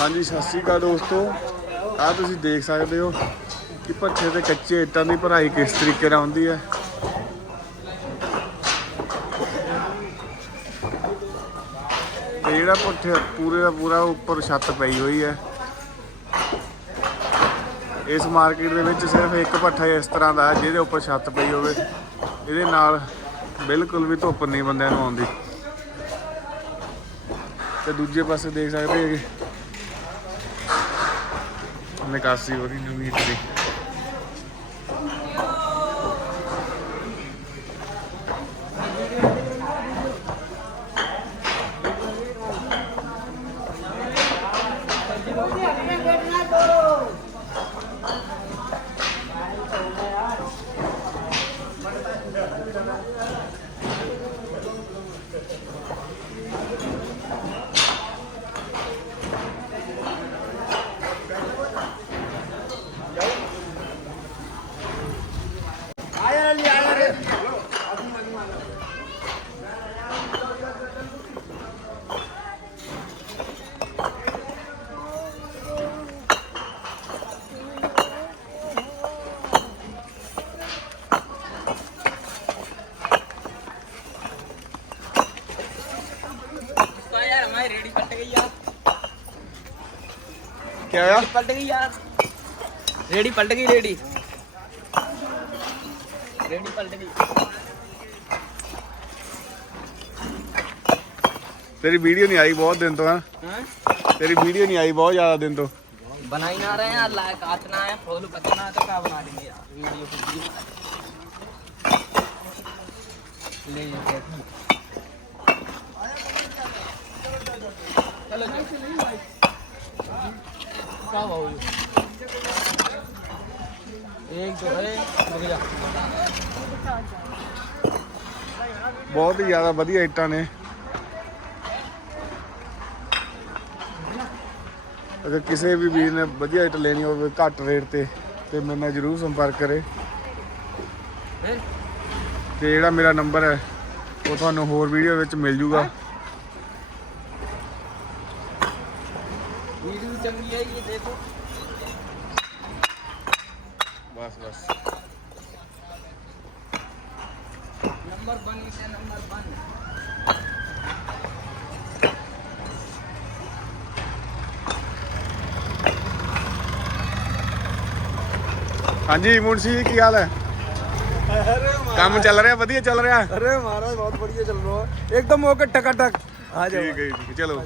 ਹਾਂਜੀ, ਸਤਿ ਸ਼੍ਰੀ ਅਕਾਲ ਦੋਸਤੋ। ਆ ਤੁਸੀਂ ਦੇਖ ਸਕਦੇ ਹੋ ਕਿ ਭੱਠੇ ਤੇ ਕੱਚੇ ਇੱਟਾਂ ਦੀ ਭਰਾਈ ਕਿਸ ਤਰੀਕੇ ਨਾਲ ਹੁੰਦੀ ਹੈ। ਤੇ ਜਿਹੜਾ ਭੱਠੇ ਪੂਰੇ ਦਾ ਪੂਰਾ ਉੱਪਰ ਛੱਤ ਪਈ ਹੋਈ ਹੈ। ਇਸ ਮਾਰਕੀਟ ਦੇ ਵਿੱਚ ਸਿਰਫ ਇੱਕ ਭੱਠਾ ਇਸ ਤਰ੍ਹਾਂ ਦਾ ਜਿਹਦੇ ਉੱਪਰ ਛੱਤ ਪਈ ਹੋਵੇ। ਇਹਦੇ ਨਾਲ ਬਿਲਕੁਲ ਵੀ ਧੁੱਪ ਨਹੀਂ ਬੰਦਿਆਂ ਨੂੰ ਆਉਂਦੀ। ਤੇ ਦੂਜੇ ਪਾਸੇ ਦੇਖ ਸਕਦੇ ਹੈਗੇ ਨਿਕਾਸੀ ਹੋ ਰਹੀ ਜ਼ਮੀਨ ਦੀ क्या यार पलट गई यार। रेडी पलट गई रेडी रेडी पलट गई। तेरी वीडियो नहीं आई बहुत दिन तो है? हाँ? तेरी वीडियो नहीं आई बहुत ज़्यादा दिन तो। बनाई ना रहे हैं यार लाइक आतना है फॉलो करना है तो क्या बना देंगे यार। वीडियो को ले चलो चलो क्या भाव ये? एक दो अरे रुक जा ਬਹੁਤ ਹੀ ਜ਼ਿਆਦਾ ਵਧੀਆ ਇੱਟਾਂ ਨੇ ਅਗਰ ਕਿਸੇ ਵੀ ਵੀਰ ਨੇ ਵਧੀਆ ਇੱਟ ਲੈਣੀ ਹੋਵੇ ਘੱਟ ਰੇਟ ਤੇ ਤੇ ਮੇਰੇ ਨਾਲ ਜਰੂਰ ਸੰਪਰਕ ਕਰੇ हैं? ਤੇ ਜਿਹੜਾ ਮੇਰਾ ਨੰਬਰ ਹੈ ਉਹ ਤੁਹਾਨੂੰ ਹੋਰ ਵੀਡੀਓ ਵਿੱਚ ਮਿਲ ਜੂਗਾ वीडियो है ये देखो। बस बस। नंबर नंबर हाँ जी मुंशी जी की हाल है? काम चल रहा है बढ़िया चल रहा है? अरे महाराज बहुत बढ़िया चल रहा है। एकदम ओके टकाटक। आ जाओ चलो।